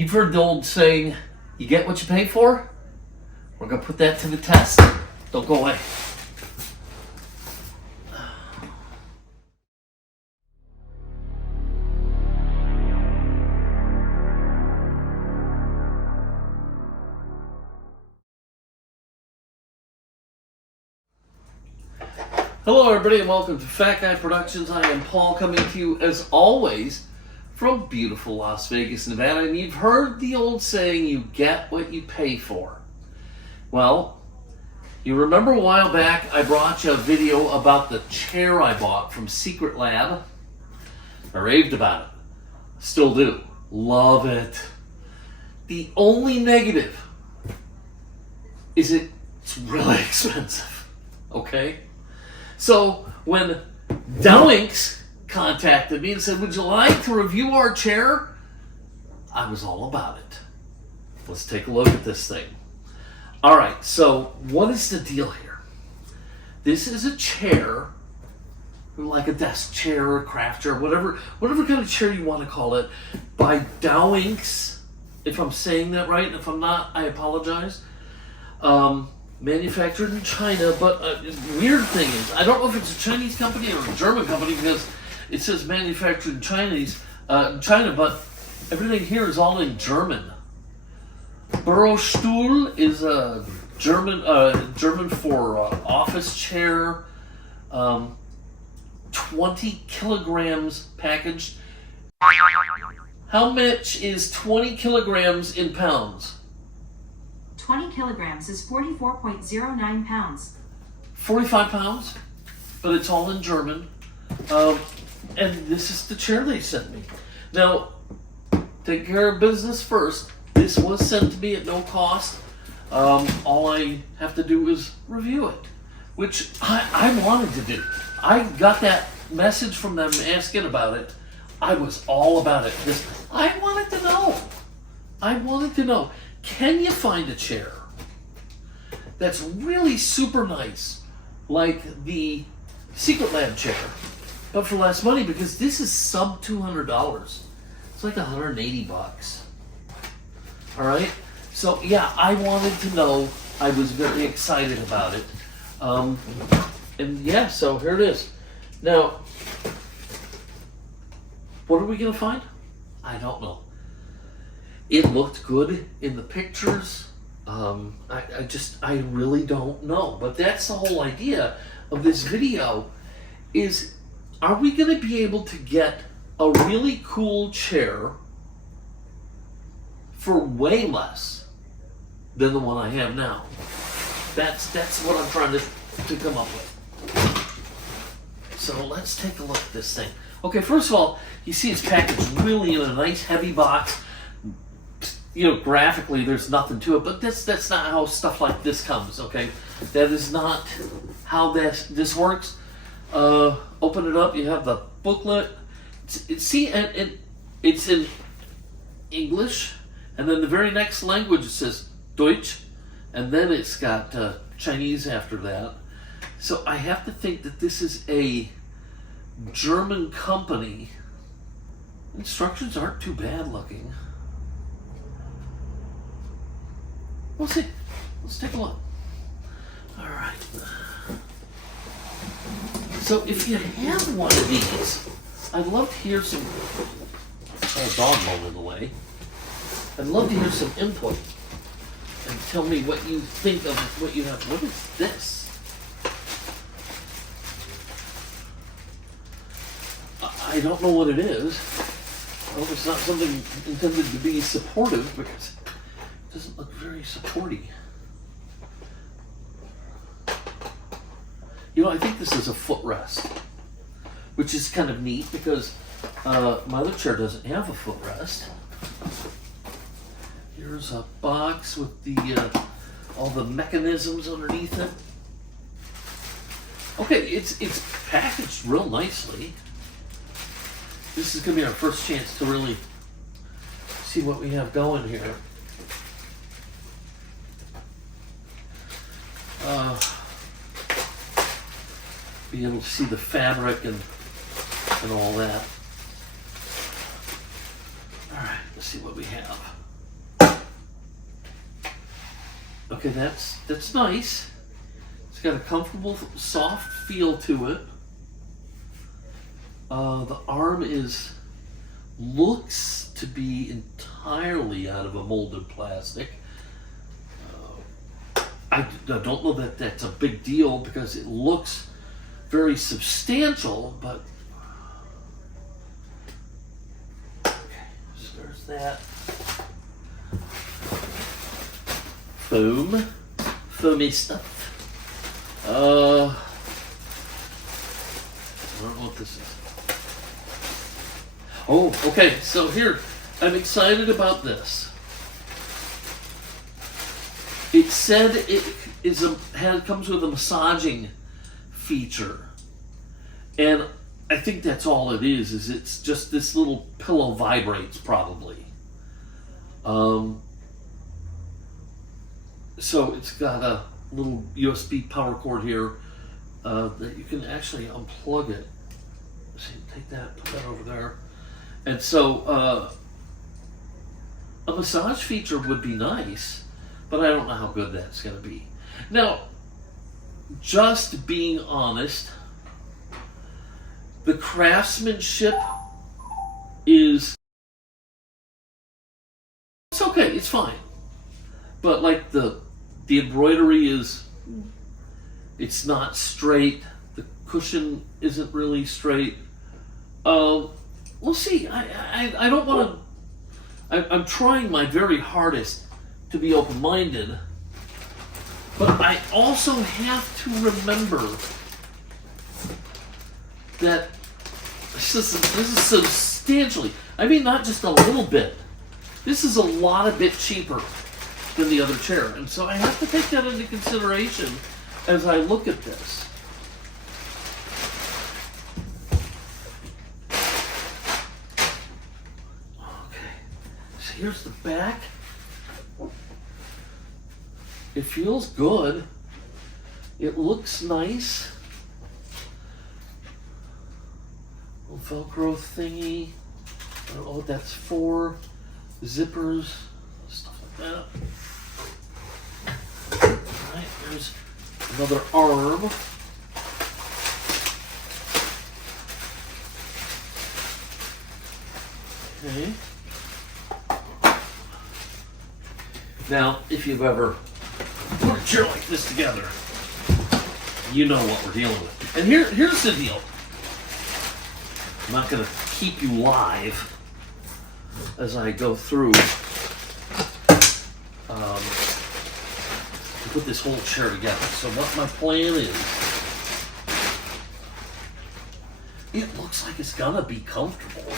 You've heard the old saying, you get what you pay for? We're going to put that to the test. Don't go away. Hello everybody and welcome to Fat Guy Productions. I am Paul, coming to you as always from beautiful Las Vegas, Nevada. And you've heard the old saying, you get what you pay for. Well, you remember a while back I brought you a video about the chair I bought from Secret Lab. I raved about it. Still do. Love it. The only negative is it's really expensive. Okay? So when Dowinx contacted me and said, would you like to review our chair? I was all about it. Let's take a look at this thing. All right, so what is the deal here? This is a chair, like a desk chair or craft chair, whatever kind of chair you want to call it, by Dowinx. If I'm saying that right, if I'm not, I apologize. Manufactured in China, but weird thing is, I don't know if it's a Chinese company or a German company because it says manufactured in China, but everything here is all in German. Bürostuhl is a German for office chair, 20 kilograms packaged. How much is 20 kilograms in pounds? 20 kilograms is 44.09 pounds. 45 pounds, but it's all in German. And this is the chair they sent me. Now, take care of business first. This was sent to me at no cost. All I have to do is review it, which I wanted to do. I got that message from them asking about it. I was all about it because I wanted to know. Can you find a chair that's really super nice, like the Secret Lab chair, but for less money? Because this is sub $200. It's like 180 bucks. All right. So yeah, I wanted to know. I was very excited about it. And yeah, so here it is. Now, what are we gonna find? I don't know. It looked good in the pictures. I really don't know. But that's the whole idea of this video is, are we going to be able to get a really cool chair for way less than the one I have now? That's what I'm trying to come up with. So let's take a look at this thing. Okay, first of all, you see it's packaged really in a nice heavy box. You know, graphically, there's nothing to it, but that's not how stuff like this comes, okay? That is not how this works. Open it up, you have the booklet. It's in English, and then the very next language it says Deutsch, and then it's got Chinese after that. So I have to think that this is a German company. Instructions aren't too bad looking. We'll see. Let's take a look. All right. So if you have one of these, I'd love to hear some... dog roll in the way. I'd love to hear some input and tell me what you think of what you have. What is this? I don't know what it is. I hope it's not something intended to be supportive because it doesn't look very supporty. You know, I think this is a footrest, which is kind of neat because my other chair doesn't have a footrest. Here's a box with the all the mechanisms underneath it. Okay, it's packaged real nicely. This is going to be our first chance to really see what we have going here. Be able to see the fabric and all that. All right, let's see what we have. Okay, that's nice. It's got a comfortable, soft feel to it. The arm looks to be entirely out of a molded plastic. I don't know that that's a big deal because it looks very substantial, but okay, so there's that. Foamy stuff. I don't know what this is. Oh, okay, so here, I'm excited about this. It said it comes with a massaging feature. And I think that's all it is it's just this little pillow vibrates probably. So it's got a little USB power cord here that you can actually unplug it. See, take that, put that over there. And so a massage feature would be nice, but I don't know how good that's going to be. Now, just being honest, the craftsmanship it's okay, it's fine. But like the embroidery it's not straight. The cushion isn't really straight. We'll see. I don't want to. I'm trying my very hardest to be open-minded, but I also have to remember that this is substantially. I mean, not just a little bit. This is a lot of bit cheaper than the other chair, and so I have to take that into consideration as I look at this. Okay, so here's the back. It feels good. It looks nice. Little Velcro thingy. I don't know what that's for. Zippers, stuff like that. Alright, there's another arm. Okay. Now, if you've ever put a chair like this together, you know what we're dealing with. And here's the deal. I'm not going to keep you live as I go through to put this whole chair together. So what my plan is, it looks like it's gonna be comfortable.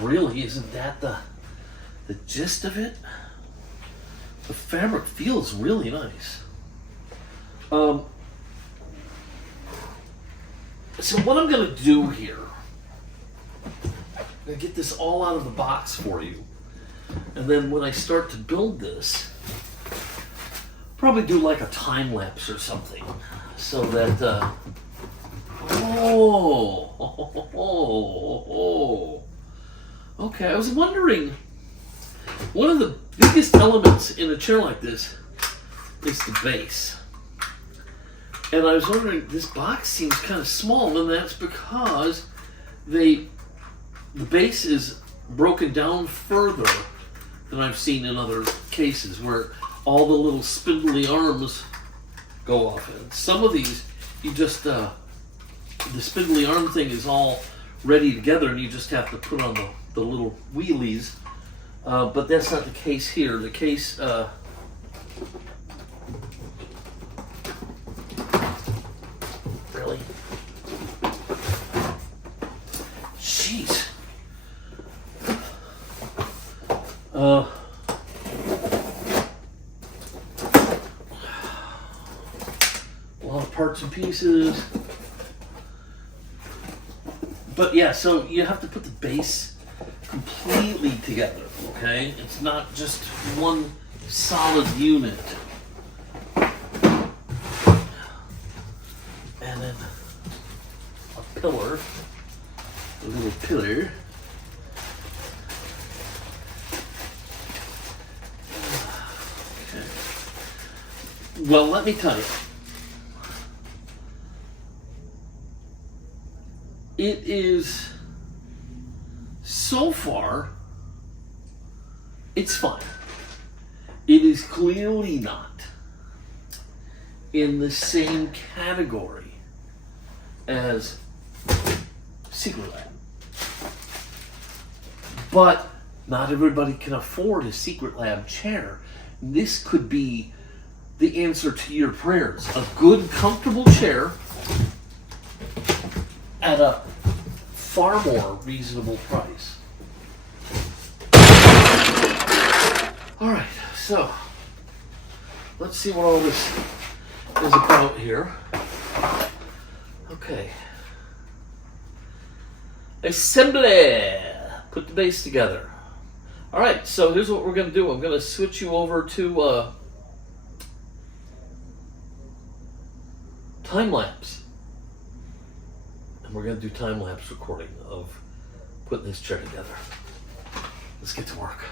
Really, isn't that the gist of it? The fabric feels really nice. So what I'm gonna do here, I'm gonna get this all out of the box for you. And then when I start to build this, probably do like a time lapse or something. So that, okay, I was wondering, one of the biggest elements in a chair like this is the base. And I was wondering, this box seems kind of small, and that's because the base is broken down further than I've seen in other cases, where all the little spindly arms go off. And some of these, you just, the spindly arm thing is all ready together, and you just have to put on the little wheelies. But that's not the case here. The case, really? Jeez. A lot of parts and pieces. But yeah, so you have to put the base completely together, okay? It's not just one solid unit. And then a pillar, a little pillar. Okay. Well, let me tell you. It is, so far, it's fine. It is clearly not in the same category as Secret Lab. But not everybody can afford a Secret Lab chair. This could be the answer to your prayers. A good, comfortable chair at a far more reasonable price. All right, so let's see what all this is about here. Okay. Assembly. Put the base together. All right, so here's what we're going to do. I'm going to switch you over to time-lapse. And we're going to do time-lapse recording of putting this chair together. Let's get to work.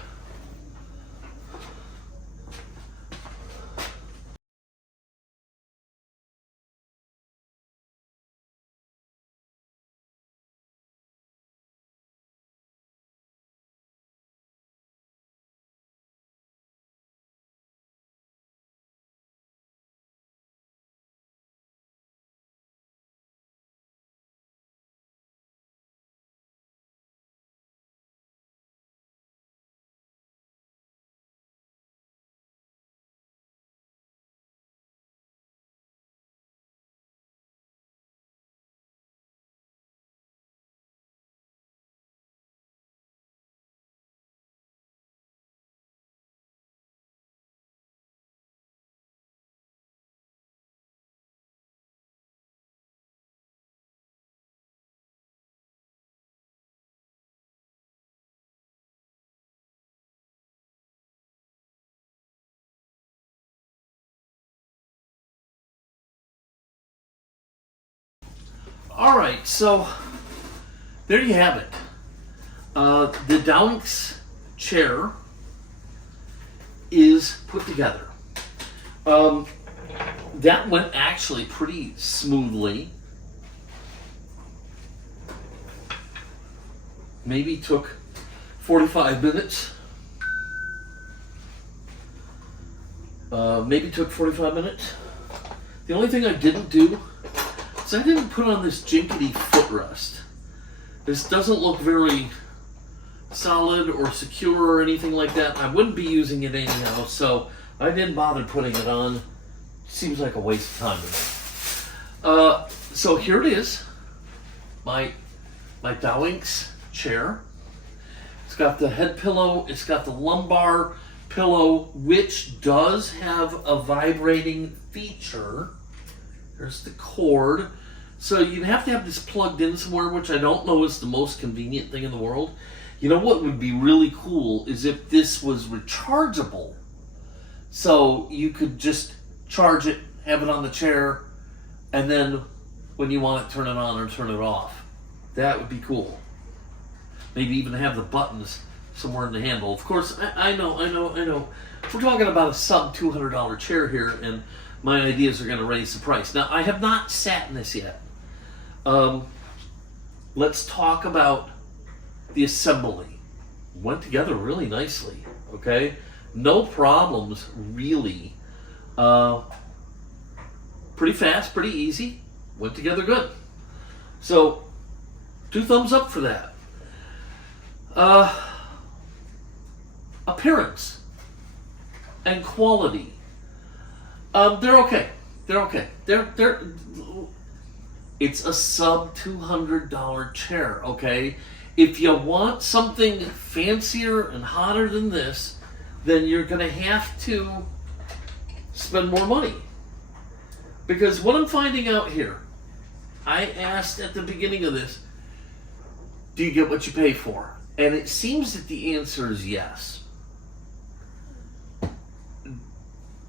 All right, so there you have it. The Dowinx chair is put together. That went actually pretty smoothly. Maybe took 45 minutes. Maybe took 45 minutes. The only thing I didn't do is I didn't put on this jinkety footrest. This doesn't look very solid or secure or anything like that. I wouldn't be using it anyhow, so I didn't bother putting it on. Seems like a waste of time to me. So here it is, my Dowinx chair. It's got the head pillow, it's got the lumbar pillow, which does have a vibrating feature. There's the cord. So you'd have to have this plugged in somewhere, which I don't know is the most convenient thing in the world. You know what would be really cool is if this was rechargeable. So you could just charge it, have it on the chair, and then when you want it, turn it on or turn it off. That would be cool. Maybe even have the buttons somewhere in the handle. Of course, I know. We're talking about a sub $200 chair here, and my ideas are going to raise the price. Now, I have not sat in this yet. Let's talk about the assembly. Went together really nicely, okay? No problems, really. Pretty fast, pretty easy. Went together good. So, 2 thumbs up for that. Appearance and quality. They're okay. They're okay. It's a sub $200 chair, okay? If you want something fancier and hotter than this, then you're going to have to spend more money. Because what I'm finding out here, I asked at the beginning of this, do you get what you pay for? And it seems that the answer is yes.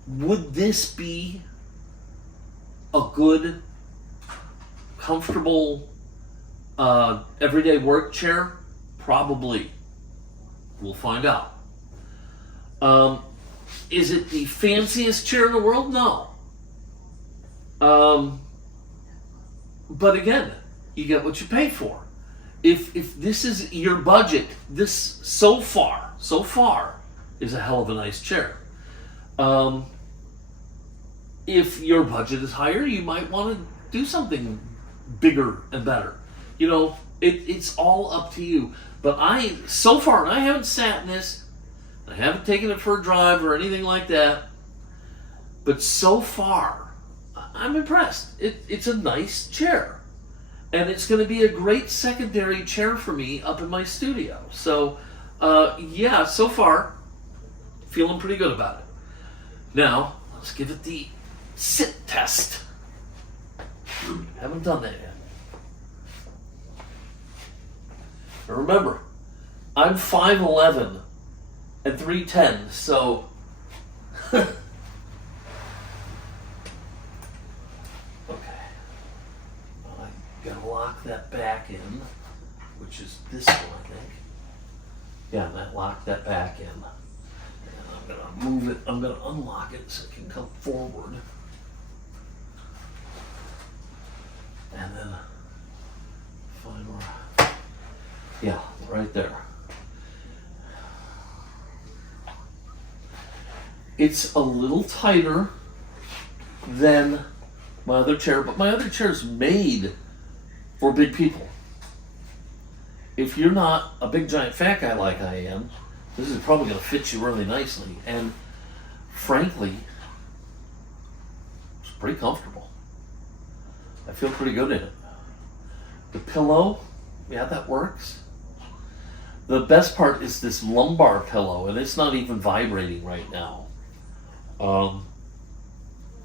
Would this be a good, comfortable, everyday work chair? Probably. We'll find out. Is it the fanciest chair in the world? No. But again, you get what you pay for. If this is your budget, this so far is a hell of a nice chair. If your budget is higher, you might want to do something bigger and better. You know, it's all up to you. But so far, I haven't sat in this, I haven't taken it for a drive or anything like that. But so far, I'm impressed. It's a nice chair. And it's going to be a great secondary chair for me up in my studio. So, yeah, so far, feeling pretty good about it. Now, let's give it the sit test. Haven't done that yet. Now remember, I'm 5'11" and 310, so okay. I gotta lock that back in, which is this one, I think. Yeah, that locked that back in. And I'm gonna move it, I'm gonna unlock it so it can come forward. And then find where, yeah, right there. It's a little tighter than my other chair, but my other chair is made for big people. If you're not a big giant fat guy like I am, this is probably going to fit you really nicely. And frankly, it's pretty comfortable. I feel pretty good in it. The pillow, yeah, that works. The best part is this lumbar pillow, and it's not even vibrating right now.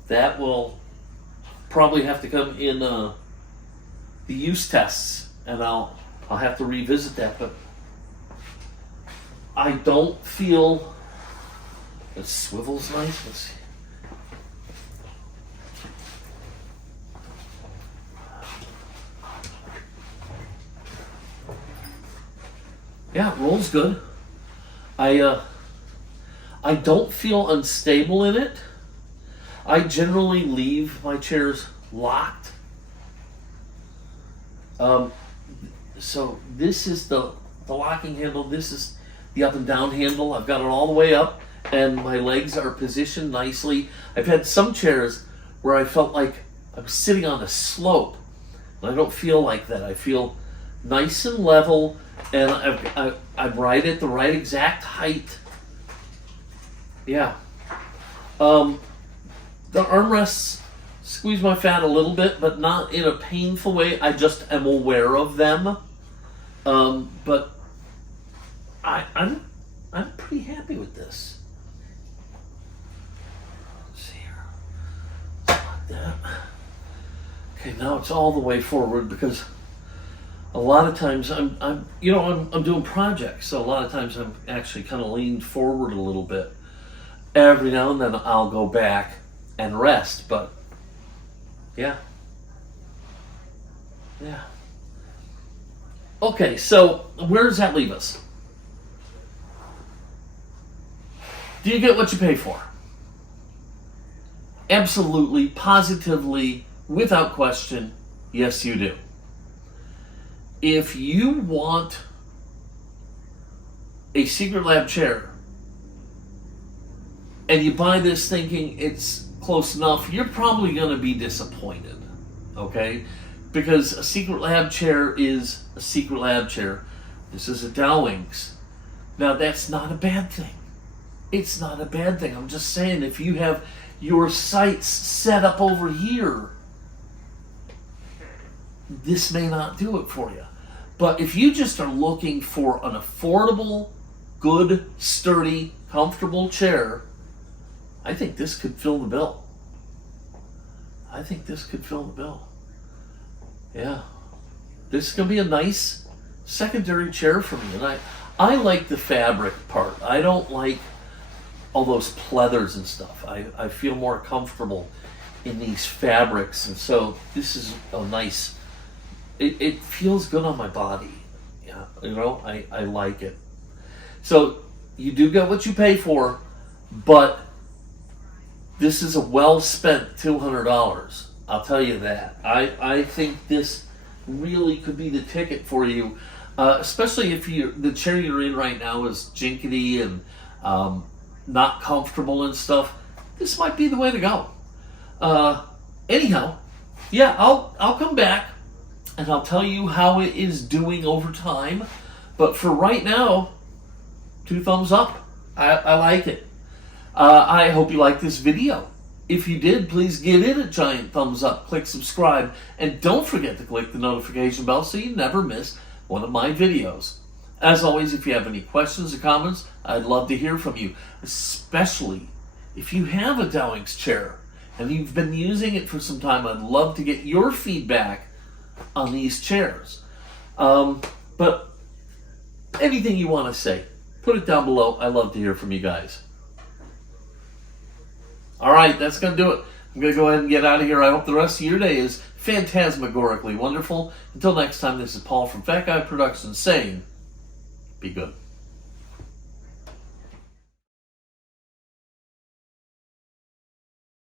That will probably have to come in the use tests, and I'll have to revisit that. But I don't feel the swivel's nice. Let's see. Yeah, it rolls good. I don't feel unstable in it. I generally leave my chairs locked. So this is the locking handle. This is the up and down handle. I've got it all the way up, and my legs are positioned nicely. I've had some chairs where I felt like I was sitting on a slope, and I don't feel like that. I feel nice and level, and I'm right at the right exact height. Yeah. The armrests squeeze my fat a little bit, but not in a painful way. I just am aware of them. But I'm pretty happy with this. Let's see here. Like that. Okay, now it's all the way forward because a lot of times I'm doing projects, so a lot of times I'm actually kind of leaned forward a little bit. Every now and then I'll go back and rest, but yeah. Okay, so where does that leave us? Do you get what you pay for? Absolutely, positively, without question, yes you do. If you want a Secret Lab chair and you buy this thinking it's close enough, you're probably going to be disappointed, okay? Because a Secret Lab chair is a Secret Lab chair. This is a Dowinx. Now, that's not a bad thing. It's not a bad thing. I'm just saying, if you have your sights set up over here, this may not do it for you. But if you just are looking for an affordable, good, sturdy, comfortable chair, I think this could fill the bill. Yeah. This is going to be a nice secondary chair for me. And I like the fabric part. I don't like all those pleathers and stuff. I feel more comfortable in these fabrics. And so this is a nice, it feels good on my body. Yeah, I like it. So you do get what you pay for, but this is a well-spent $200. I'll tell you that. I think this really could be the ticket for you, especially if the chair you're in right now is jinkety and not comfortable and stuff. This might be the way to go. Anyhow, yeah, I'll come back and I'll tell you how it is doing over time. But for right now, 2 thumbs up. I like it. I hope you liked this video. If you did, please give it a giant thumbs up, click subscribe, and don't forget to click the notification bell so you never miss one of my videos. As always, if you have any questions or comments, I'd love to hear from you, especially if you have a Dowinx chair and you've been using it for some time. I'd love to get your feedback on these chairs. But anything you want to say, put it down below. I love to hear from you guys. All right, that's going to do it. I'm going to go ahead and get out of here. I hope the rest of your day is phantasmagorically wonderful. Until next time, this is Paul from Fat Guy Productions saying, be good.